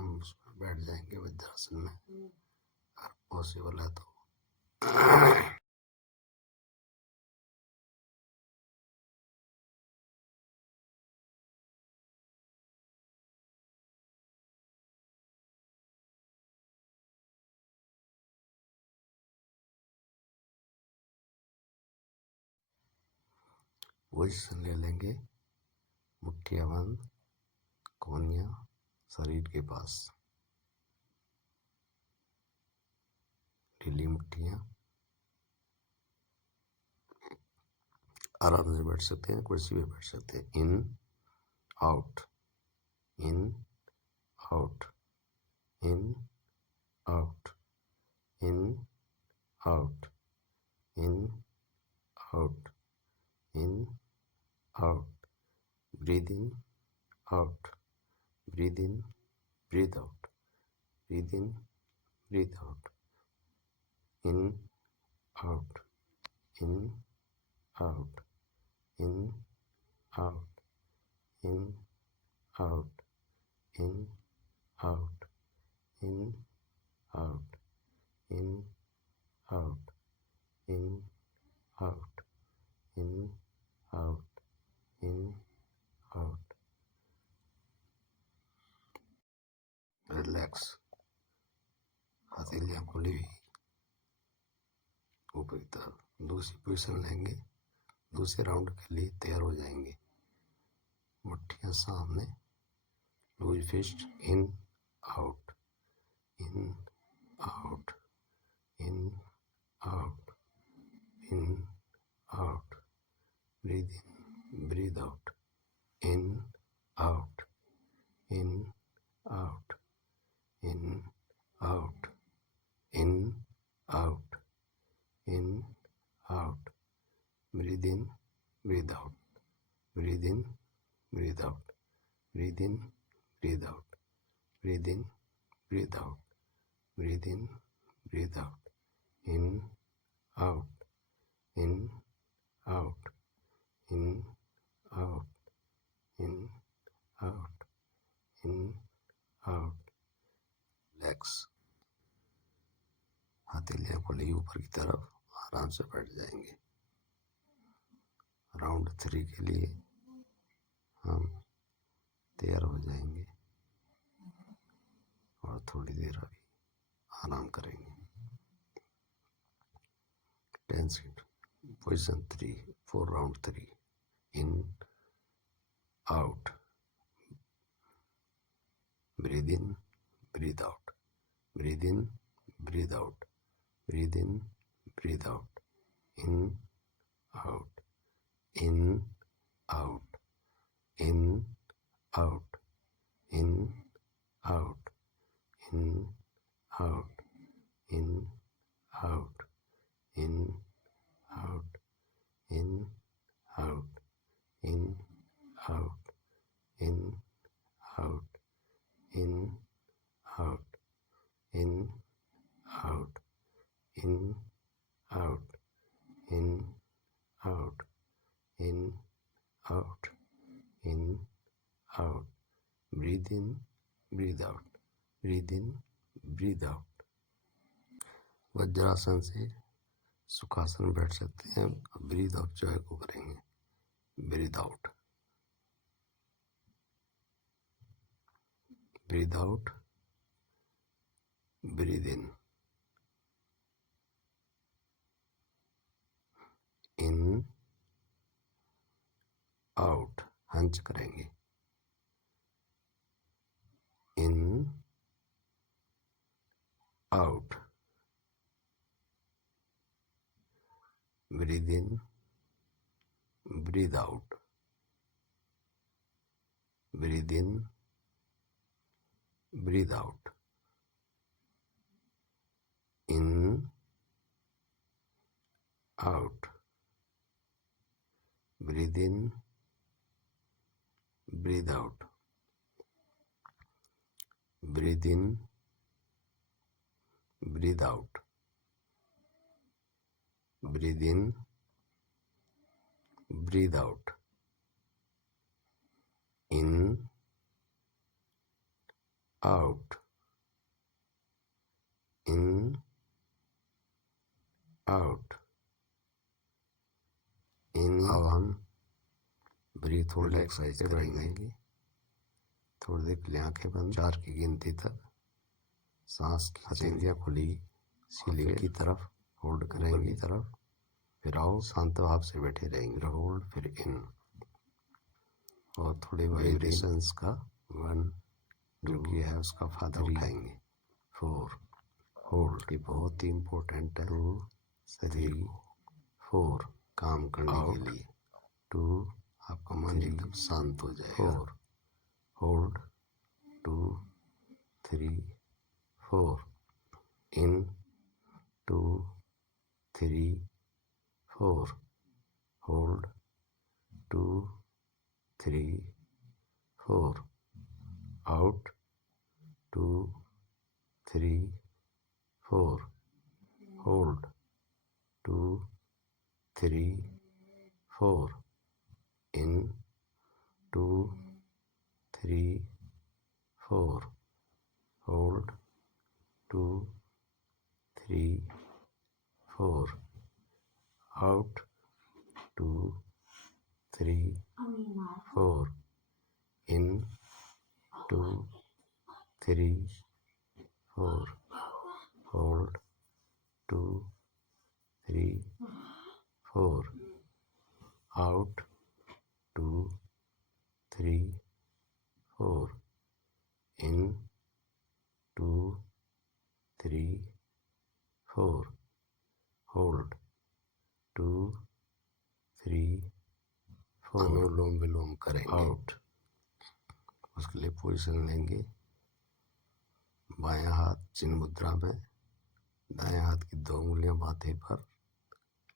हम उसमें बैठ जाएंगे वज्रासन में, अगर पॉसिबल है तो। पोजीशन ले लेंगे, मुट्ठियां बंद, कोहनियां शरीर के पास, ढीली मुट्ठियां। आराम से बैठ सकते हैं, कुर्सी पे बैठ सकते हैं। In out, in out, in out, in out, in out, in out. Breathe in, out, breathe in, breathe out, breathe in, breathe out, in out, in out, in out, in out, in out, in out, in out, in out, in out, in out. Relax, हथेलियां खुली हुई ऊपर की तरफ। दूसरी पोजीशन लेंगे, दूसरे राउंड के लिए तैयार हो जाएंगे। मुट्ठियां सामने, loose fist, in out, in out, in out, in out. Breathe in, breathe out, in out, in out, in out, in out, in out. Breathe in, breathe out, breathe in, breathe out, breathe in, breathe out, breathe in, breathe out, breathe in, breathe out, in out, in out, in out, in out, in out. Relax, हथेलियां खुली ऊपर की तरफ, आराम से बैठ जाएंगे। राउंड 3 के लिए हम तैयार हो जाएंगे और थोड़ी देर अभी आराम करेंगे। 10 second, position 3 for round 3। In out, breathe in, breathe out, breathe in, breathe out, breathe in, breathe out, in out, in out, in out, in out, in out, in out, in out, in out, in out, in out, in out, in out, in out, in out, in out, in out. Breathe in, breathe out, breathe in, breathe out. Vajrasana से सुखासन बैठ सकते हैं। Breathe out जो है को करेंगे, breathe out, breathe out, breathe in, in out, hunch करेंगे, in out, breathe in, breathe out, breathe in, breathe out, in out, breathe in, breathe out, breathe in, breathe out, breathe in, breathe out, in out, in, out, in। अब हम breath hold exercise करेंगे। थोड़ी देर के लिए आंखें बंद, 4 की गिनती तक सांस की हथेलियाँ खुली सीलिंग की तरफ होल्ड करेंगे तरफ, फिर आओ शांत भाव से बैठे रहेंगे। होल्ड, फिर इन, और थोड़े वाइब्रेशंस का 1 जो कि है उसका फायदा उठाएंगे। 4 होल्ड, ये बहुत ही इम्पोर्टेंट है। 2 3 4 काम करने के लिए। 2 आपका मन एकदम शांत हो जाएगा। 4 होल्ड, 2 3 4 इन, 2 3 4 होल्ड, 2 3 4 आउट, 2 3 4 होल्ड, 2 3 4 इन, 2 3 4 होल्ड, 2 3 4 आउट, 2 3 4 इन, 2 3 4 होल्ड, 2 3 4 आउट, 2 3 4 इन, 2 3 4 होल्ड, 2 3 4। अनुलोम विलोम करेंगे। आउट, उसके लिए पोजीशन लेंगे। बायां हाथ चिन्ह मुद्रा में, दाएं हाथ की 2 उंगलियां माथे पर,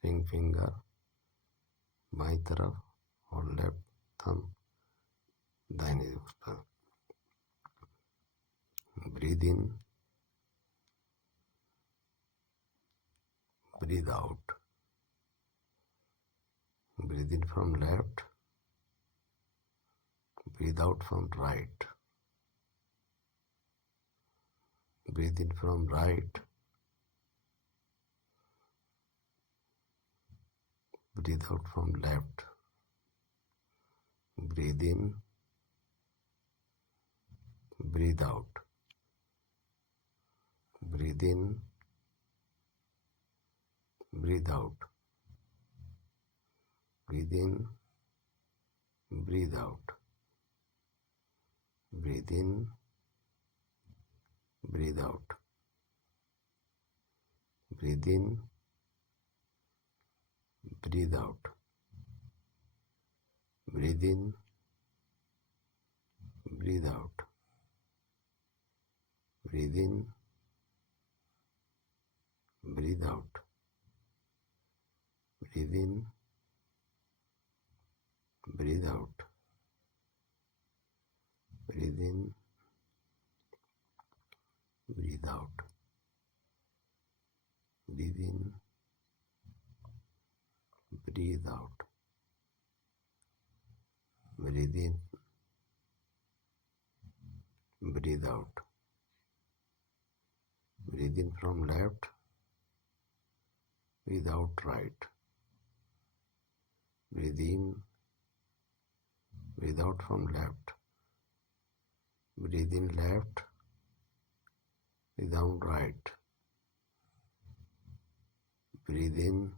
रिंग फिंगर बाईं तरफ, और लेफ्ट थंब दाहिने उस पर। Breathe in, breathe out. Breathe in from left, breathe out from right. Breathe in from right, breathe out from left. Breathe in, breathe out. Breathe in, breathe out. Breathe in, breathe out. Breathe in, breathe out. Breathe in, breathe out. Breathe in, breathe out. Breathe in, breathe out. Breathe in, breathe out. Breathe in, breathe out. Breathe in, breathe out. Breathe in, breathe out. Breathe in from left, breathe out right. Breathe in, breathe out from left. Breathe in left, breathe out right. Breathe in,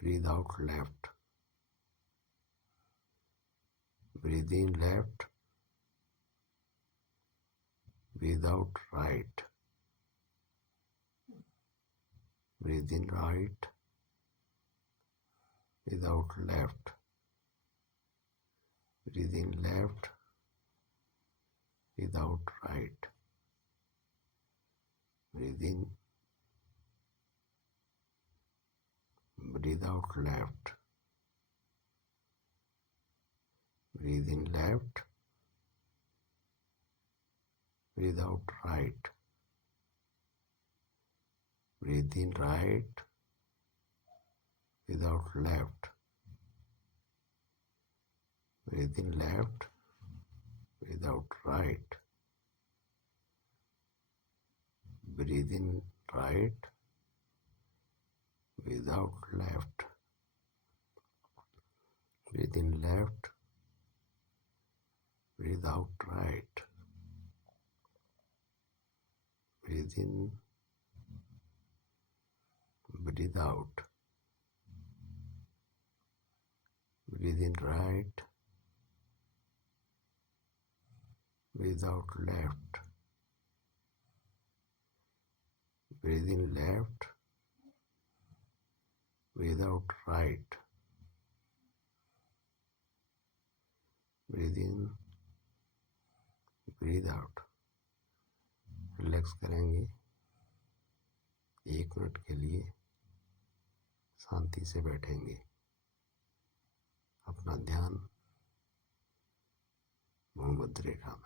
breathe out left. Breathe in left, breathe out right. Breathe in right, breathe out left. Breathe in left, breathe out right. Breathe in, breathe out left. Breathe in left, breathe out right. Breathe in right, breathe out left. Breathe in left, breathe out right. Breathe in right without left. Breathe in left, breathe out right. Breathe in, breathe out. Breathe in right, breathe out left. Breathe in left, breathe out right. Breathe in, breathe out. Relax करेंगे 1 मिनट के लिए, शांति से बैठेंगे। अपना ध्यान भूमध्य रेखा में।